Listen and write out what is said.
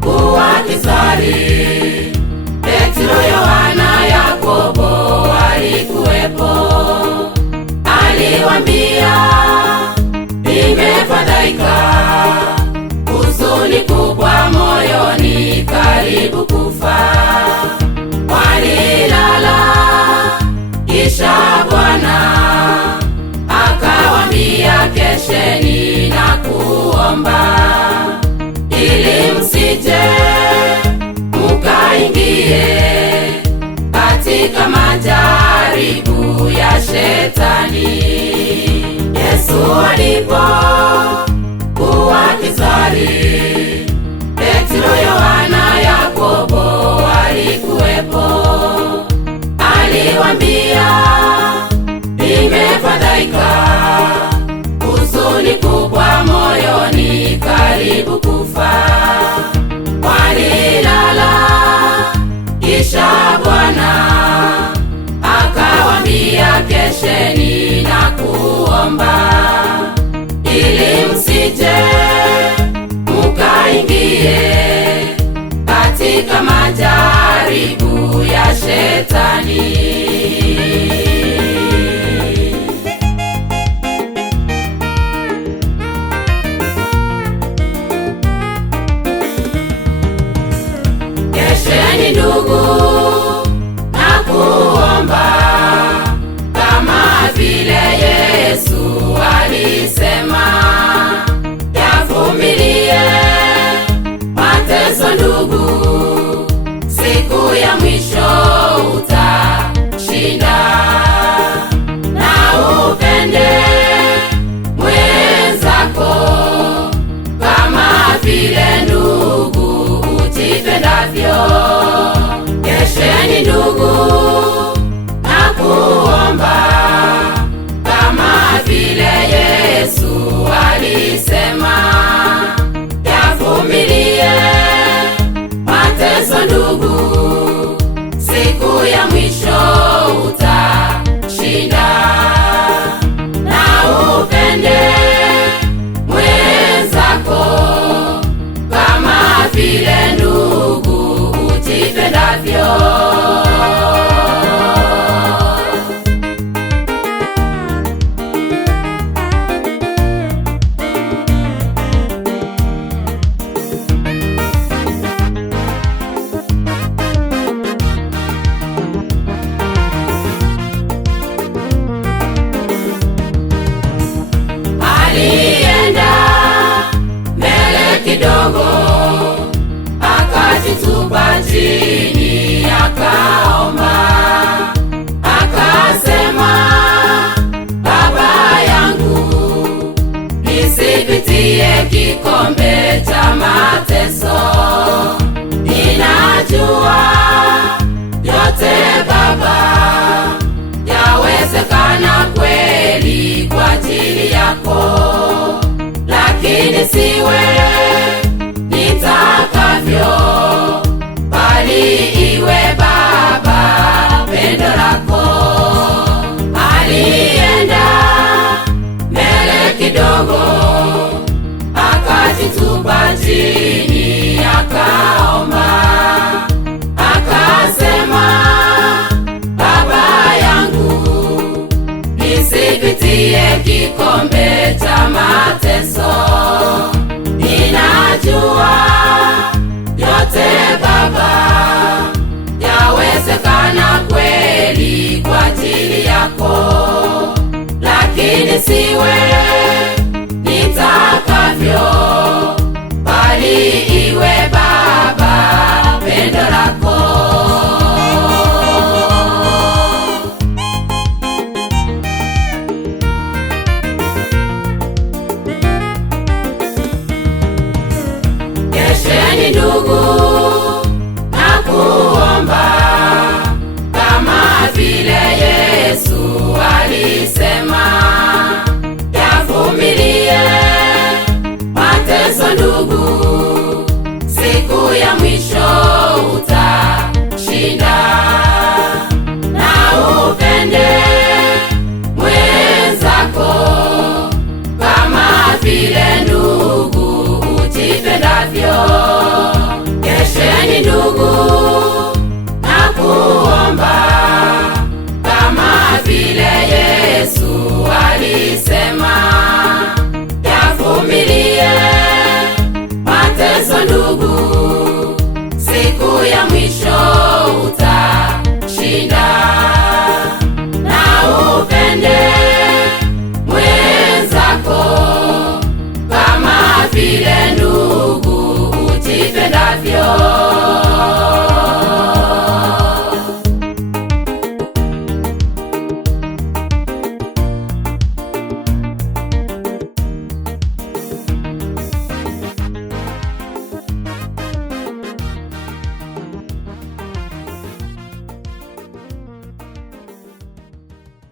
Kuwa kisari, Petro, Yohana, Yakobo walikuwepo. Aliwaambia, nimefadhaika, huzuni kubwa moyoni, karibu kufa. Walilala, kisha Bwana akawaambia, kesheni na kuomba, ili msije mukaingie katika majaribu ya Shetani. Yesu alipokuwa kisari, Petro, Yohana, Yakobo walikuwepo. Aliwaambia, nimefadhaika, huzuni kubwa moyoni, karibu kufa. Walilala, kisha Bwana akawaambia, kesheni na kuomba, ili msije mukaingie katika majaribu ya Shetani. Kesheni ndugu na kuomba, kama vile Yesu alisema. Yavumilie mateso ndugu, siku ya mwisho utashinda. Na upende mwenzako kama vile ndugu ujipendavyo. Kesheni ndugu na kuomba, kama vile Yesu alisema. Yavumilie mateso ndugu, siku ya mwisho utashinda. Na upende mwenzako kama vile ndugu ujipendavyo. Alienda mbele kidogo, akajitupa chini, akaomba, akasema, Baba yangu, nisipitie kikombe cha mateso. Ninajua yote Baba yawezekana kweli kwa ajili yako, lakini siwe nitakavyo, bali iwe Baba pendo lako. Alienda mbele kidogo, akajitupa chini, akaomba, akasema, Baba yangu, nisipitie kikombe cha mateso. Ninajua yote Baba yawezekana kweli kwa ajili yako, lakini siwe nitakavyo, bali iwe Baba pendo ya mwisho.